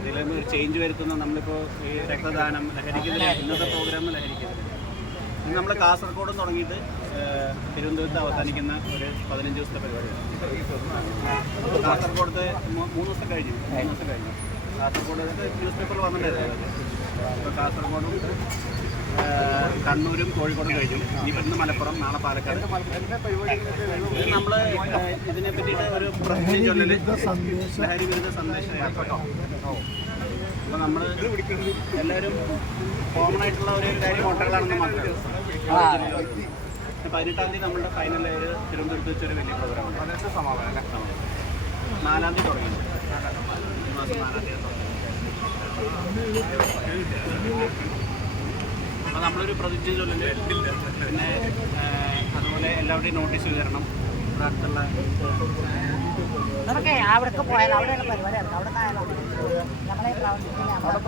ഇതിലൊന്നും ഒരു ചേഞ്ച് വരുത്തുന്ന നമ്മളിപ്പോൾ ഈ രക്തദാനം, ലഹരിക്കെതിരെ ഇന്നത്തെ പ്രോഗ്രാം ലഹരിക്കെതിരെ ഇത് നമ്മൾ കാസർഗോഡ് തുടങ്ങിയിട്ട് തിരുവനന്തപുരത്ത് അവസാനിക്കുന്ന ഒരു 15 ദിവസത്തെ പരിപാടിയാണ്. കാസർഗോഡത്തെ 3 ദിവസം കഴിഞ്ഞു. കാസർഗോഡ് ന്യൂസ് പേപ്പറിൽ വന്നിട്ടുണ്ടായിരുന്നു. ഇപ്പോൾ കാസർഗോഡും കണ്ണൂരും കോഴിക്കോടും കഴിഞ്ഞു. ഇനിയിപ്പോൾ ഇന്ന് മലപ്പുറം, നാളെ പാലക്കാട്. നമ്മൾ ഇതിനെ പറ്റിയിട്ട് ഒരു പ്രതിജ്ഞ ചൊല്ലൽ ലഹരി വിരുദ്ധ സന്ദേശം. അപ്പോൾ നമ്മൾ എല്ലാവരും കോമൺ ആയിട്ടുള്ള ഒരു കാര്യം മുട്ടകളാണെന്ന് മാത്രമേ. 18-ാം തീയതി നമ്മളുടെ ഫൈനൽ തിരുവനന്തപുരത്ത് വെച്ചൊരു വലിയ പ്രോഗ്രാമാണ്. 4-ാം തീയതി തുടങ്ങി. ഈ മാസം 4-ാം തീയതി തുടങ്ങി. അപ്പോൾ നമ്മളൊരു പ്രതിജ്ഞ ചൊല്ലില്ല. പിന്നെ അതുപോലെ എല്ലാവരുടെയും നോട്ടീസ് വിതരണം. അടുത്തുള്ള അവിടേക്ക് പോയാൽ അവിടെയുള്ള പരിപാടിയാണ്. അവിടെ